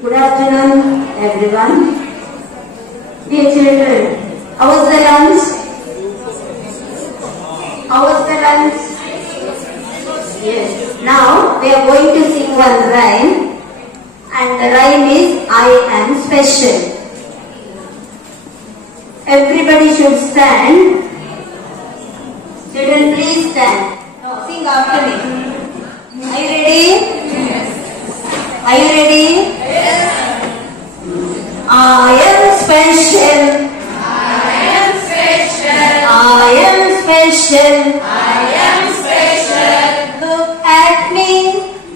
Good afternoon, everyone. Dear children, how was the lunch? How was the lunch? Yes. Now we are going to sing one rhyme, and the rhyme is I am special. Everybody should stand. Children, please stand. No, sing after me. Are you ready? Yes. Are you ready? Yes. I am special. I am special. I am special. I am special. Look at me.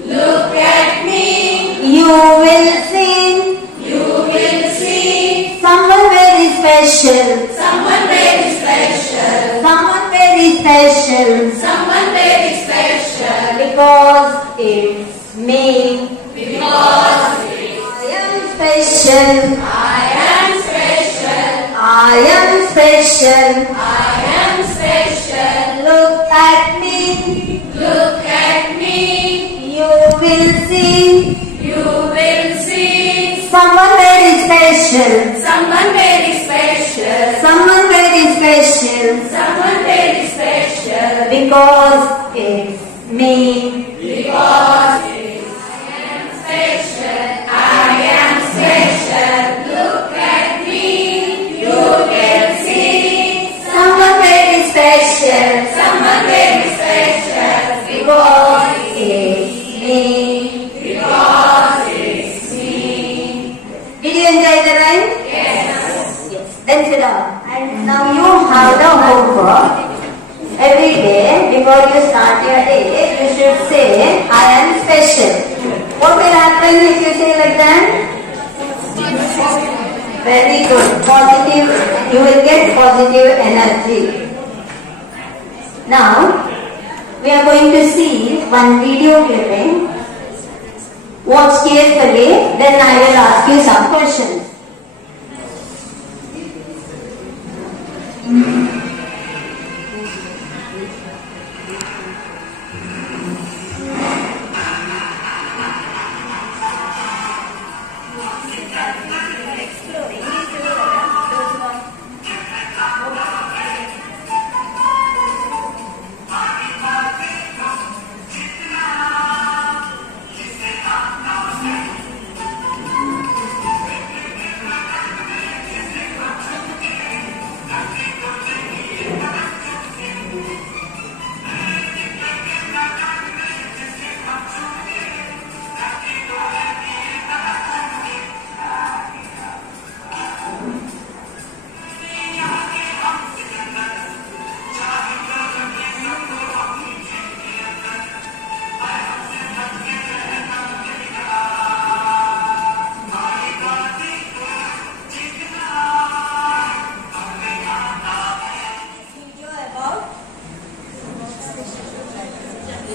Look at me. You will see. You will see. Someone very special. Someone very special. Someone very special. Someone very special. Because it's me. Because I am special. I am special. I am special. I am special. Look at me. Look at me. You will see. You will see. Someone very special. Someone very special. Someone very special. Someone very special. Because it's me. Because someone very special, because it's me. Because it's me. Did you enjoy the rhyme? Yes. Yes. Then sit down. And now you have the homework. Every day before you start your day, you should say, I am special. What will happen if you say like that? Very good. Positive. You will get positive energy. Now, we are going to see one video clipping. Watch carefully, then I will ask you some questions.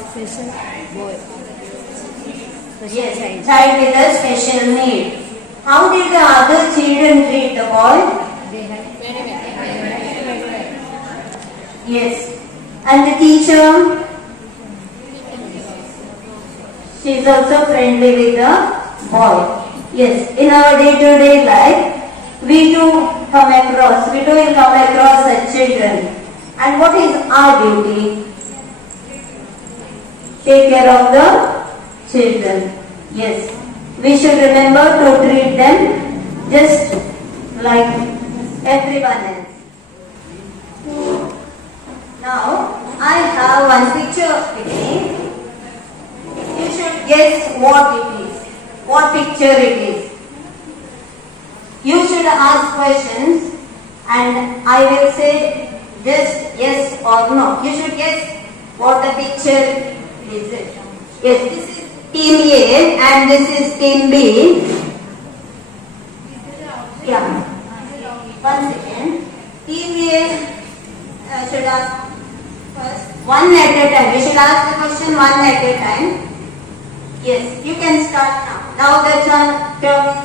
Special boy. Yes, child with a special need. How did the other children treat the boy? Yes. And the teacher? She is also friendly with the boy. Yes. In our day-to-day life, we will come across such children. And what is our duty? Take care of the children. Yes. We should remember to treat them just like everyone else. Now, I have one picture with me. You should guess what it is. What picture it is. You should ask questions and I will say just yes or no. You should guess what the picture is it. Yes, this is team A and this is team B. Yeah. 1 second. Team A should ask first one at a time. We should ask the question one at a time. Yes, you can start now. Now the term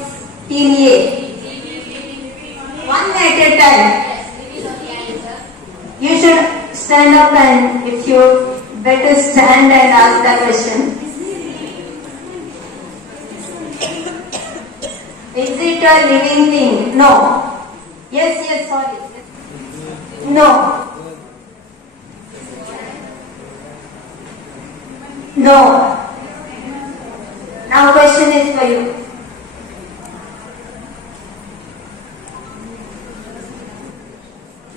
is team A. One at a time. You should stand up, and if you better stand and ask the question. Is it a living thing? No. Yes, yes, sorry. No. No. Now question is for you.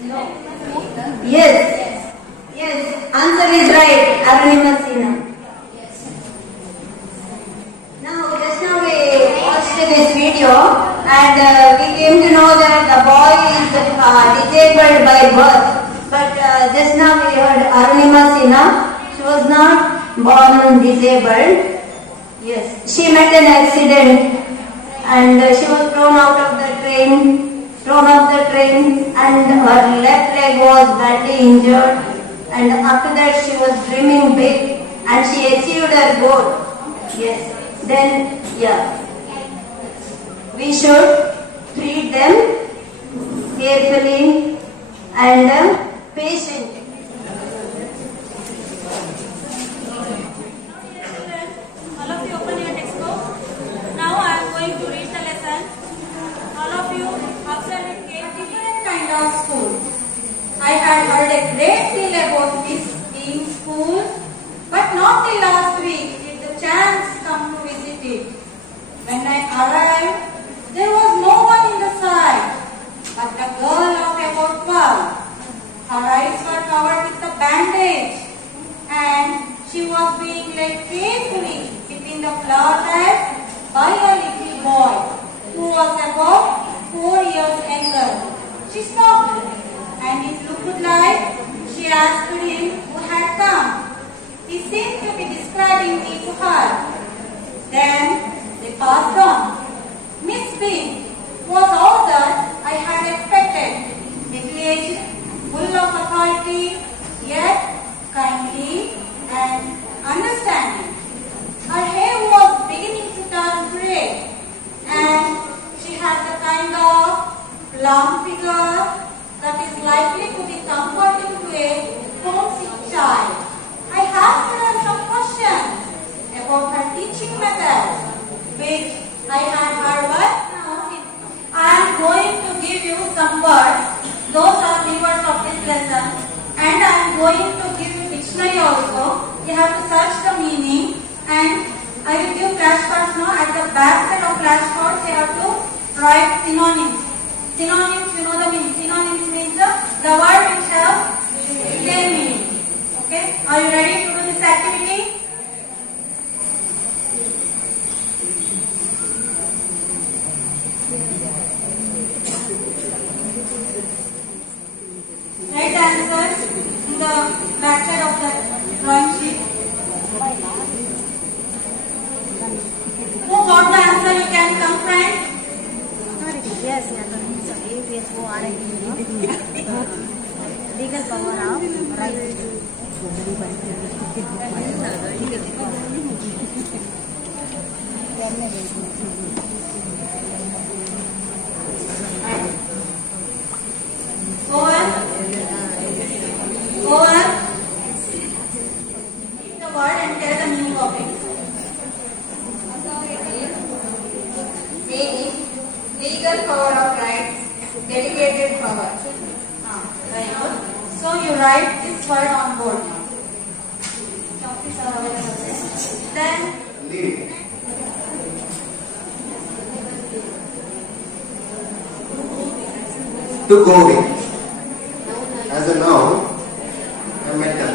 No. Yes. Yes. Answer is right. Arunima Sinha. Just now we watched this video and we came to know that the boy is disabled by birth. But just now we heard Arunima Sinha. She was not born disabled. Yes, she met an accident and she was thrown out of the train, and her left leg was badly injured. And after that she was dreaming big and she achieved her goal. Yes. Then, yeah, we should treat them carefully and patiently. All of you open your textbook. Now I am going to read the lesson. All of you observe it carefully. Different kind of school. I had heard a great deal about this being school, but not till last week did the chance come to visit it. When I arrived, there was no one in the sight, but a girl of about 12. Her eyes were covered with a bandage, and she was being led carefully between the flower beds by a little boy who was about 4 years younger. She stopped, and it looked like she asked him who had come. He seemed to be describing me to her. Then they passed on. Miss B was all that I had expected. Middle-aged, full of authority, yet kindly and understanding. Her hair was beginning to turn grey, and she had the kind of plump figure that is likely to be comforting to a homesick child. I asked her some questions about her teaching methods, which I had heard what? I am going to give you some words. Those are the words of this lesson. And I am going to give you dictionary also. You have to search the meaning. And I will give flashcards now. At the back side of flashcards, you have to write synonyms. Synonyms, you know the meaning. Synonyms means the word which have same meaning. Okay? Are you ready to do this activity? Write the answers in the back side of the drawing sheet. Who got the answer? You can come, friends. Yes, legal power of right. Go on. Go on. Read the word and tell the meaning of it. Meaning, legal power of rights, delegated power. Very good. So you write this word on board now. Copies are available there. Then Lead. To go with. As a noun, a metal.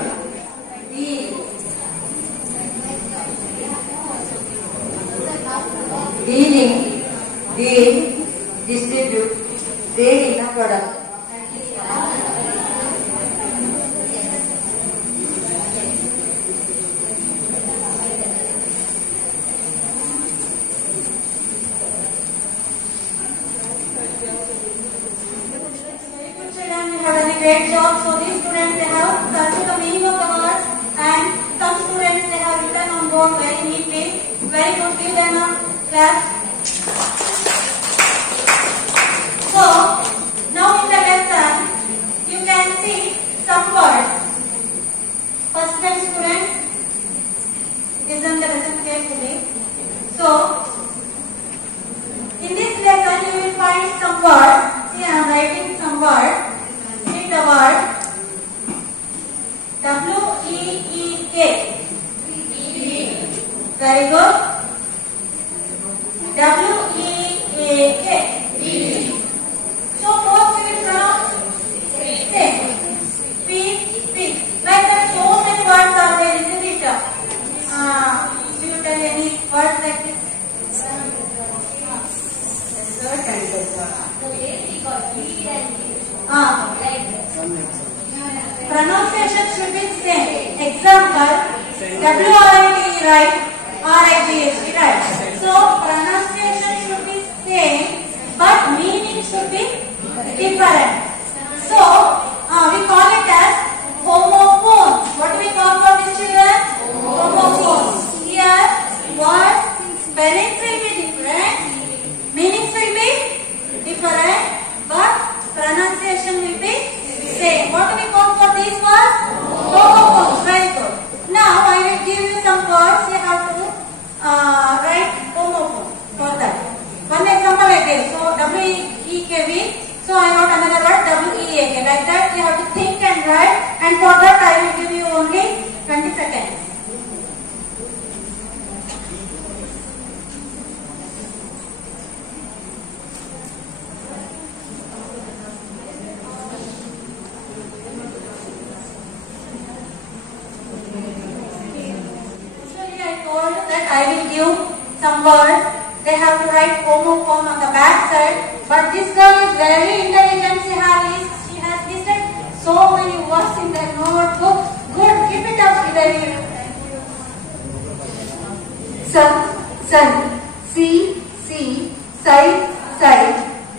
Dealing, deal, distribute, trade in a product. great job. So these students, they have considered the meaning of the words, and some students, they have written on board very neatly. Very good. Give them a clap. So now in the lesson, you can see some words. First time students, listen the lesson carefully. So in this word. Pick the word. W-E-E-K. Very good. W-E-A-K. So first we will pronounce pig. Pig, pig. Like that, so many words are there, isn't it? Do you tell any words like this? Pronunciation should be same. Example, W-R-I-T, right? R-I-G-H-T, right? So pronunciation should be same, but meaning should be different. So we call it as homophone. What do we call for these children? Homophone. Here, word spellings will be different, meanings will be different, but pronunciation will be same. What do we call for these words? Homophones. Very good. Now I will give you some words. You have to write homophone for that. One example again. So W-E-E-K-V. So I wrote another word W-E-A-K. Like that you have to think and write. And for that I will give you only 20 seconds. I will give some words. They have to write homophone on the back side. But this girl is very intelligent. She has listed so many words in the notebook. Good. Keep it up, Sridevi. Sun, see, side,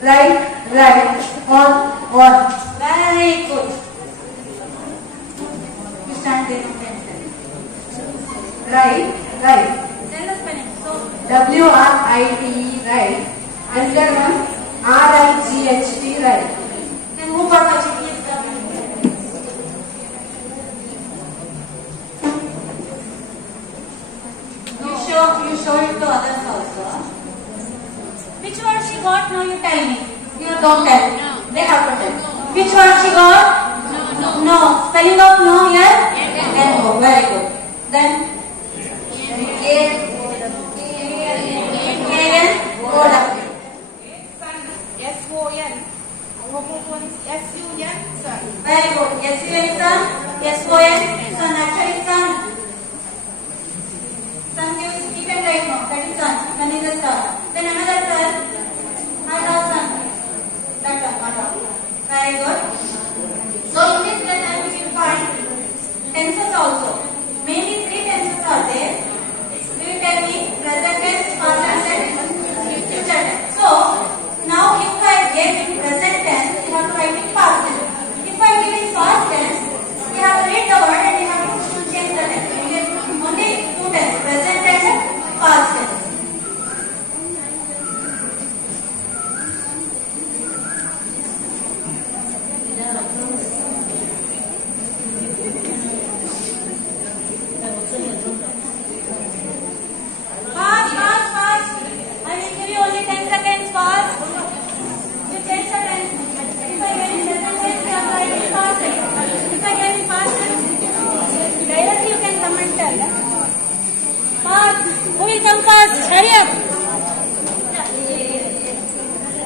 right, on. Very good. You stand there. Right. Tell the spelling. So W-R-I-T-E, right. Another one, R-I-G-H-T, right. then who got the GPS? You show it to others also. Which word she got? Now you tell me. You don't tell. No. They have to tell. Which word she got? No. Spelling of no here? No. Very good. Then S-O-N. Homophone is S-U-N, son. very good. S-U-N son. S-O-N son. Actually son. Son gives keep and write now. That is son. Son is a star. Then another son. Mata son. That one. Mata. Very good. So in this lesson we will find tenses also. Mainly 3 tenses are there. Do you tell me present tense, past tense, and future tense? So now if I get in present tense, you have to write in past tense. If I give in past tense, you have to read the word and you have to change the tense. You get only 2 tenses, present tense and past tense. Fast. I will give you only 10 seconds. Fast. You change the tense. If I get in present tense, you have to write in past tense. If I get in past tense, directly you can come and tell. Fast. Who will come first? Hurry up.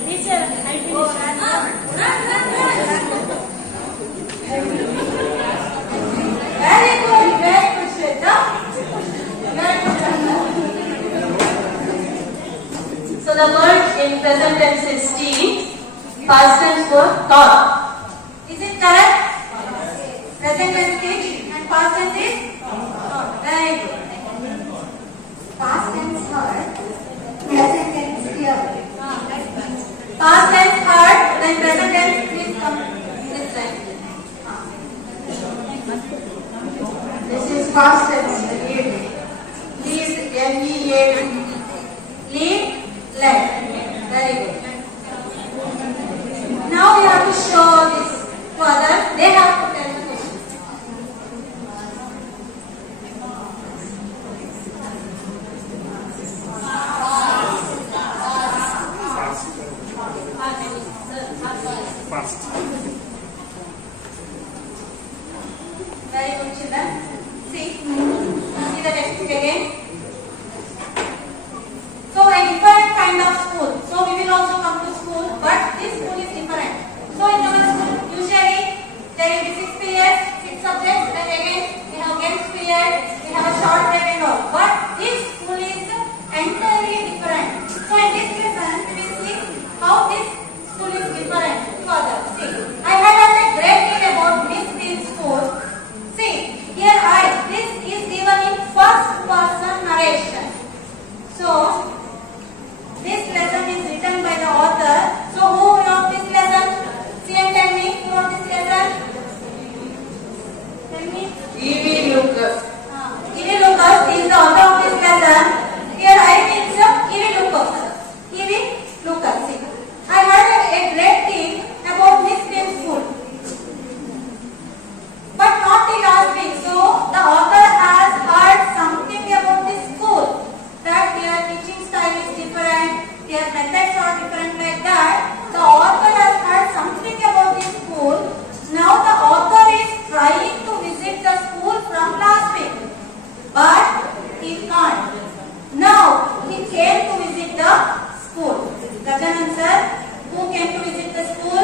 Teacher, I finish. Very good, Shweta. Very good. So the word in present tense is tea, past tense for thought. Is it correct? Present tense is and past tense is thought. Very good. Past tense heard, present tense hear. Past tense heard, then present tense please come this side. This is past tense, lead. Lead, L-E-A-D. Lead, led. Very good. Now you have to show this to others. They have to tell the question. their methods are different like that. The author has heard something about this school. Now the author is trying to visit the school from last week, but he can't. Now he came to visit the school. Gajanan sir, who came to visit the school?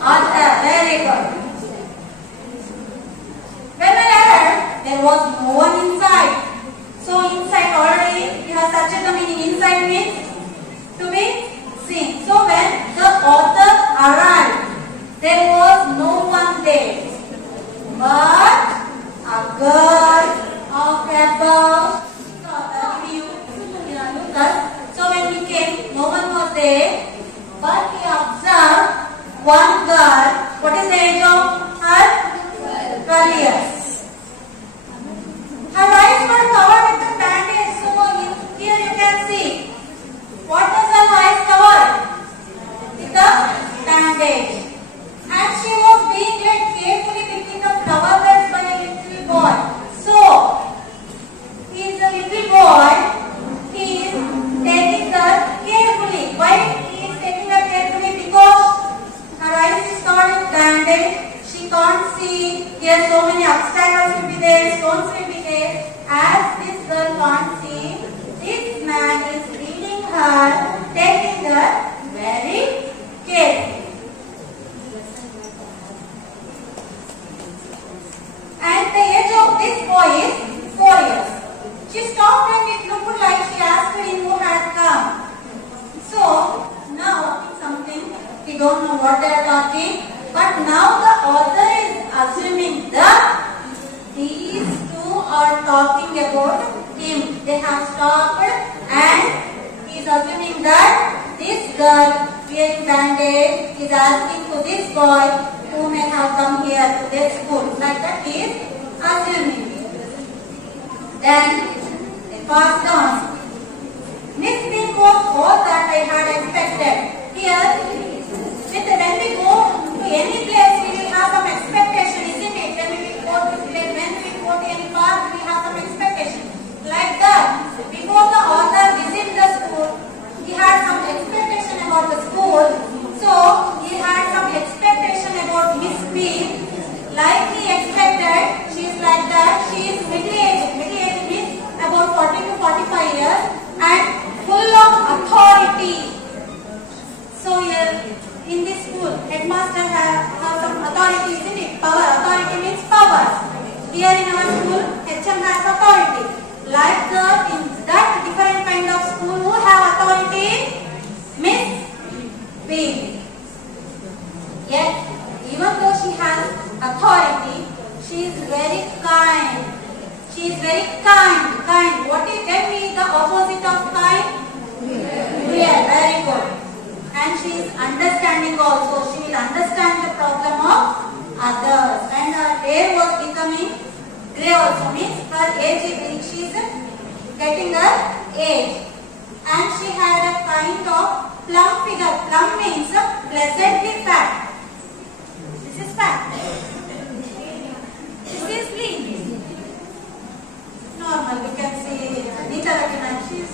Arthur. Very good. When I arrived, there was no one inside. So inside already we have searched the meaning. Inside means to be seen. So when the author arrived, there was no one there, but a girl of above. So when he came, no one was there, but he observed one girl. What is the age of her? 12 years. Her eyes were covered with a bandage. So here you can see. What was her eyes covered? With a bandage. And she was being led carefully between the flower beds by a little boy. So, he is a little boy. He is taking her carefully. Why he is taking her carefully? Because her eyes is covered with bandage. She can't see. Here so many obstacles will be there. Stones will be there. As this girl can't see, this man is leading her, taking her very carefully. And the age of this boy is 4 years. She stopped and it looked like she asked him who had come. So, now something, we don't know what they are talking, but now the author is assuming that these two are talking about him. They have stopped and he is assuming that this girl wearing bandage is asking to this boy who may have come here to their school. Like that he is assuming. Then they passed on. Miss Pink was all that I had expected. Here, when we go to any place, we will have some expectation, isn't it? When we go to any park, we have some expectation. Like that, before the author visited the school, he had some expectation about the school. So, he had some expectation about Miss P. Like he expected, she is like that. She is middle-aged. Middle-aged means about 40 to 45 years and full of authority. So, here in this school, headmaster has some authority, isn't it? Power. Authority means power. Here in our school, HM has authority. Like in that different kind of school, who have authority? Miss B. Yet, even though she has authority, she is very kind. She is very kind. Kind. What is tell me the opposite of kind? Cruel. Very good. And she is understanding also. She will understand the problem of others. And her hair was becoming grey also. Means her age is, she is getting her age. And she had a kind of plump figure. Plump means pleasantly fat. This is fat. This is lean. Normal. You can see Nita Lakshman. She is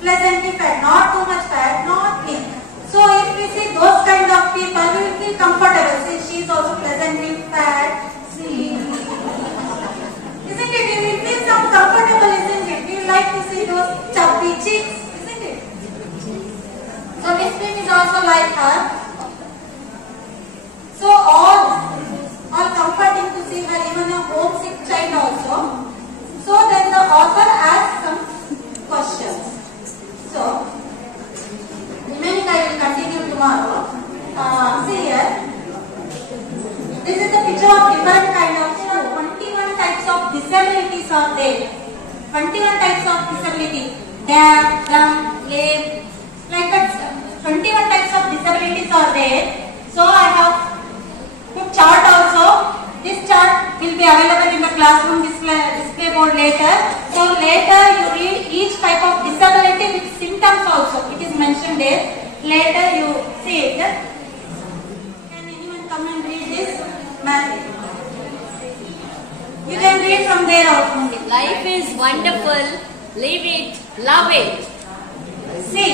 pleasantly fat. Not too much fat. Not lean. So if we see those kind of people, we will feel comfortable. See, she is also pleasantly fat. See, isn't it? We will feel some comfortable, isn't it? We like to see those chubby cheeks, isn't it? So Miss Pink is also like her. So all comforting to see her, even a homesick child also. So then the author asks some questions. So remaining I will continue tomorrow. See here. This is the picture of different kind of 21 types of disabilities are there. 21 types of disability. Deaf, dumb, lame. Like that. 21 types of disabilities are there. So I have put chart also. This chart will be available in the classroom display board later. So later you read each type of disability with symptoms also. It is mentioned there. Later you see it. Can anyone come and read this? You can read from there also. Life is wonderful. Live it. Love it. See,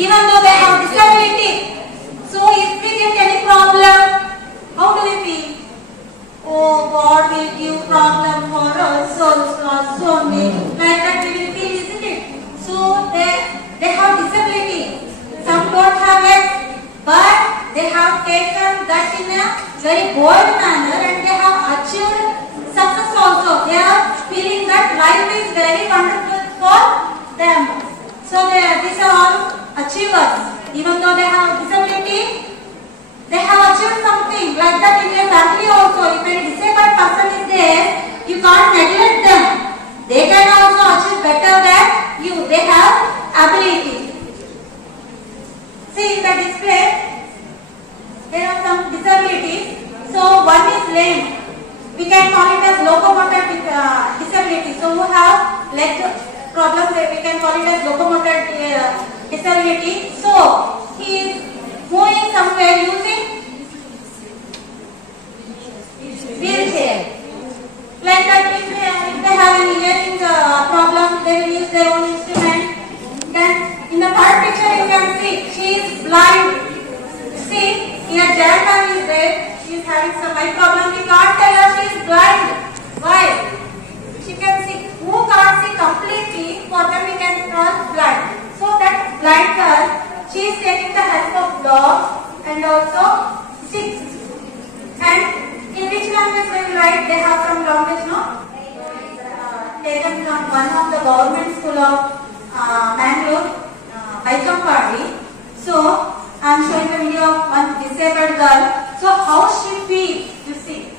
even though they have disability, so if we get any problem, how do we feel? Oh, God will give problem for us, so only. Like that we will feel, isn't it? So they have disability. Some don't have it, but they have taken that in a very bold manner and they have achieved success also. They are feeling that life is very wonderful for them. So these are all achievers. Even though they have disability, they have achieved something. Like that in your family also. If a disabled person is there, you can't neglect them. They can also achieve better than you. They have ability. See in the display, there are some disabilities. So one is lame. We can call it as locomotor disability. So who have leg problem, we can call it as locomotor disability. So he is moving somewhere using wheelchair. Like that, if they have an hearing problem, they will use their own instrument. Then in the third picture you can see she is blind. See, here Jayanta is there. She is having some eye problem. We can't tell her she is blind. Why? She can see. Who can't see completely? For them we can call blind. So that blind girl, she is taking the help of dog and also sticks. And in which language they will write? They have some language, no? Taken from one of the government school of Mangalore, Baikampadi. So I am showing the video of one disabled girl. So how she feels, you see.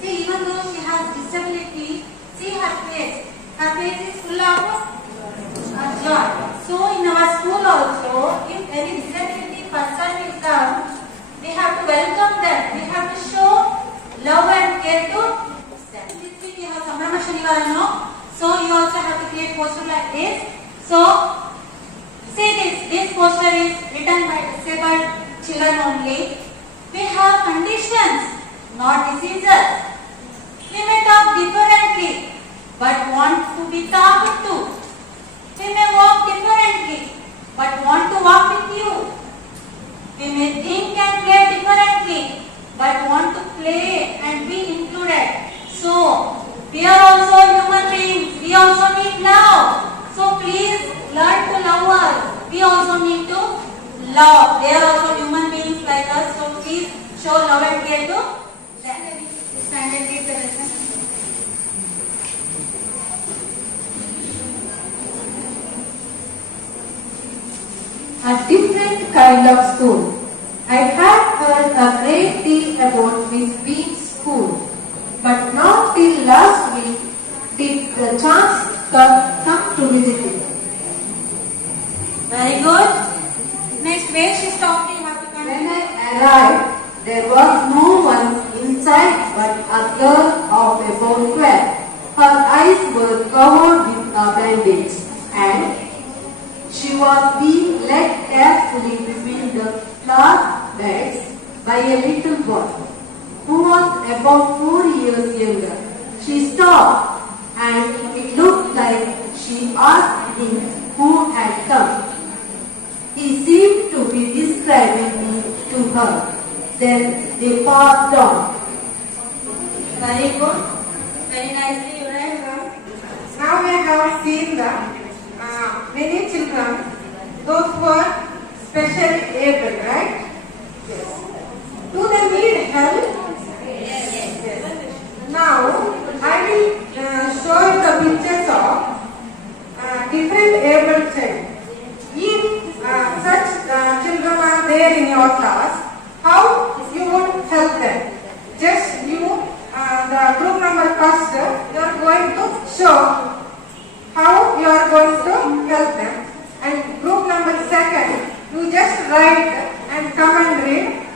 See, even though she has disability, see her face. Her face is full of joy. So in our school also, if any disability person will come, we have to welcome them. We have to show love and care to them. This week we have Sambrama Shanivaram, no? So you also have to create poster like this. So see this poster is written by disabled children only. We have conditions, not diseases. We may talk differently, but want to be talked to. We may walk differently, but want to walk with you. We may think and play differently, but want to play and be included. So, we are also human beings. We also need love. So, please learn to love us. We also need to love. They are also human beings like us. So, please show love and care to them. Stand and read the lesson. A different kind of school. I had heard a great deal about Miss Bean's school, but not till last week did the chance come to visit it. Very good. Next, where she stopped, you have to When continue. I arrived, there was no one inside but a girl of about 12. Her eyes were covered with a bandage and she was being led carefully between the flower beds by a little boy who was about 4 years younger. She stopped and it looked like she asked him who had come. He seemed to be describing me to her. Then they passed on. Very good. Very nicely you read. Now we have seen the many children, those who are specially able, right? Yes. Do they need help? Yes. Now I will show you the pictures of different able children. If such children are there in your class, how you would help them? Just you, the group number first, you are going to show how you are going to help them, and group number second, you just write and come and read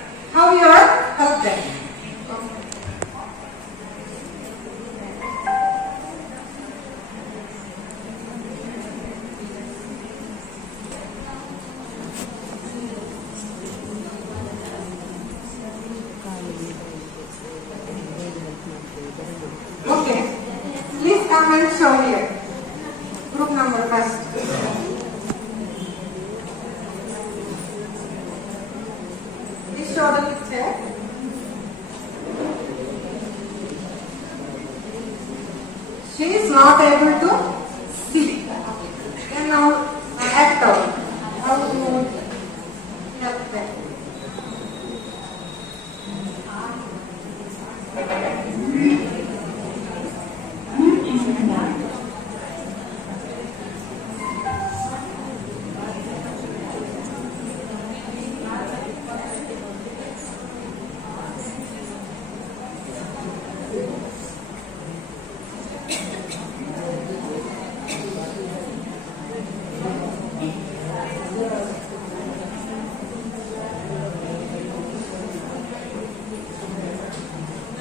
step. She is not able to see. Then now act out. How to help them?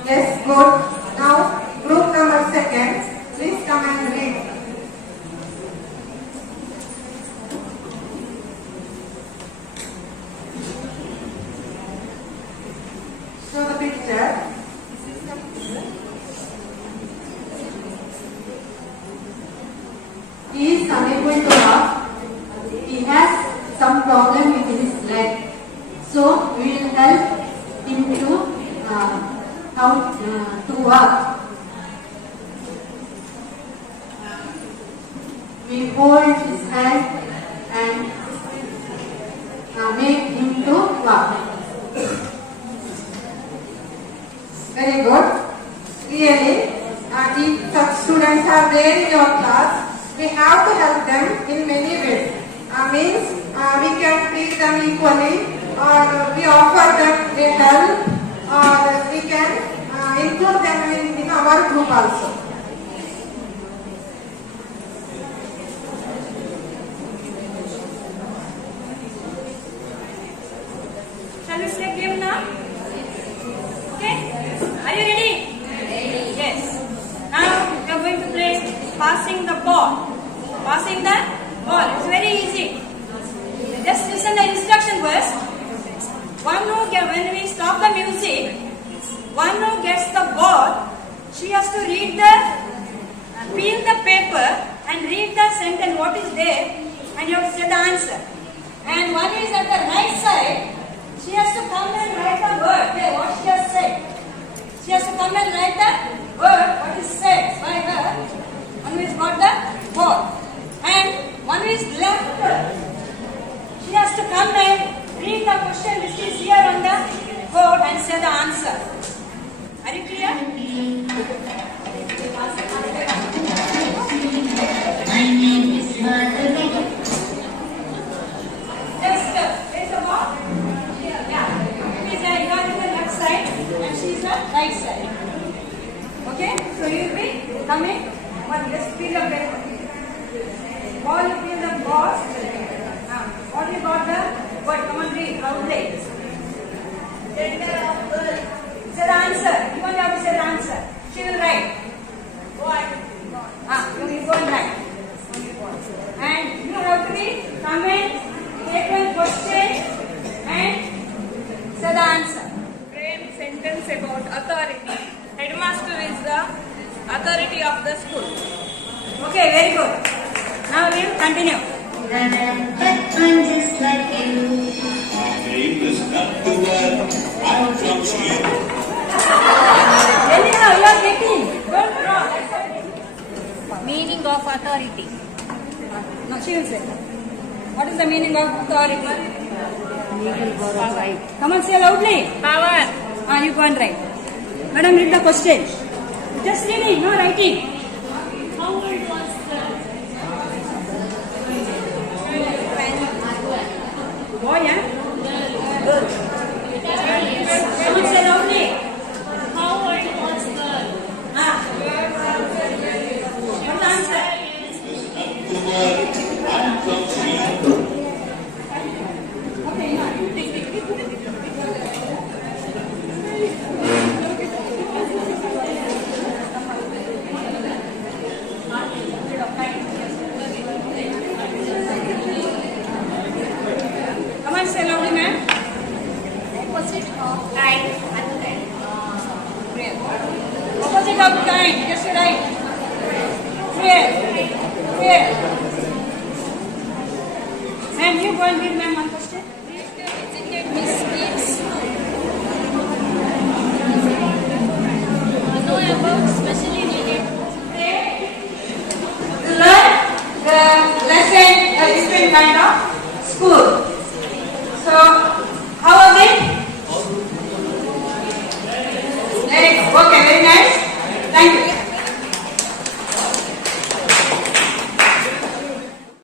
Yes, good. Now, group number second, please come and read. Show the picture. He is unable to walk. He has some problem with his leg. So we will help him to how to walk. We hold his hand and make him to walk. Very good. Really, if such students are there in your class, we have to help them in many ways. Means we can treat them equally, or we offer them a help, or we can include them in our group also. Shall we play game now? Okay? Are you ready? Yes. Now we are going to play passing the ball. Passing the ball. It's very easy. Just listen the instruction first. When we stop the music, one who gets the ball, she has to read peel the paper and read the sentence what is there, and you have to say the answer. And one is at the right side, she has to come and write the word there, what she has said. She has to come and write the word what is said by her. One who has got the ball. And one who is left, she has to come and read the question which is here on the board and say the answer. Are you clear? My name is Madhuri. Just where's the ball? Yeah. Please, you are in the left side and she is the right side. Okay? So you will be coming. One, just peel the paper. Ball, you peel the ball. What you got the word? Come on, read loudly. Gender of girl. Say the answer. You only have to say the answer. She will write. What? You will go and write. And you have to be comment, take one question and say the answer. Frame sentence about authority. Headmaster is the authority of the school. Okay, very good. Now we will continue. I'm just like you. My name is Nanduvar. I'm from Sri. Anyhow, you are getting. Don't draw. Meaning of authority. No, she will say. What is the meaning of authority? Power. Come on, say loudly. Power. You go and write. Madam, read the question. Just reading, no writing. How old was the Boy, yeah? Good. Come on, say loudly. How old was girl? What's the answer? Nanduvar. I'm from Sri. Okay, no. Come on, say loudly, ma'am. Opposite of kind. Opposite of kind. Just right. Fair. And you go and read ma'am one question.